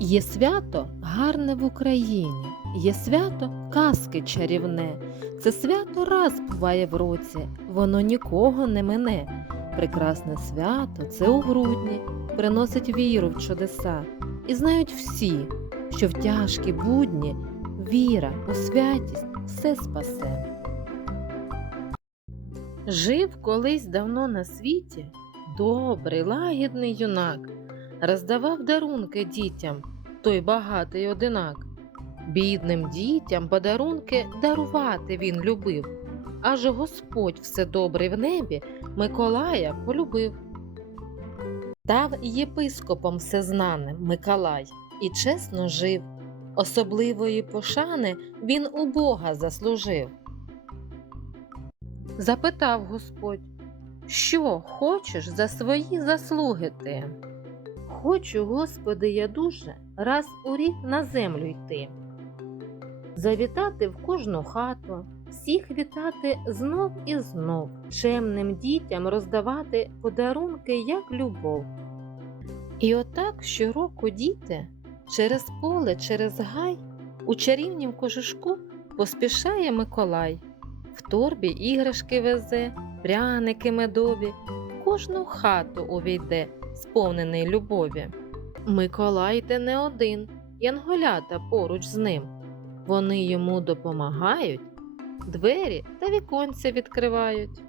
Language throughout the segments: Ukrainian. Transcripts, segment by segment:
Є свято гарне в Україні, є свято казки чарівне. Це свято раз буває в році, воно нікого не мине. Прекрасне свято це у грудні, приносить віру в чудеса. І знають всі, що в тяжкі будні віра у святість все спасе. Жив колись давно на світі добрий, лагідний юнак, роздавав дарунки дітям, той багатий одинак. Бідним дітям подарунки дарувати він любив, аж Господь Вседобрий в небі Миколая полюбив. Став єпископом всезнаним Миколай і чесно жив. Особливої пошани він у Бога заслужив. Запитав Господь, що хочеш за свої заслуги ти? Хочу, Господи, я дуже раз у рік на землю йти. Завітати в кожну хату, всіх вітати знов і знов, чемним дітям роздавати подарунки, як любов. І отак щороку діти через поле, через гай у чарівнім кожушку поспішає Миколай. В торбі іграшки везе, пряники медові, в кожну хату увійде, сповнений любові. Миколай те не один, янголята поруч з ним. Вони йому допомагають, двері та віконця відкривають.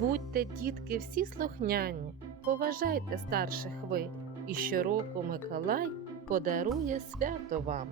Будьте, дітки, всі слухняні, поважайте старших ви, і щороку Миколай подарує свято вам.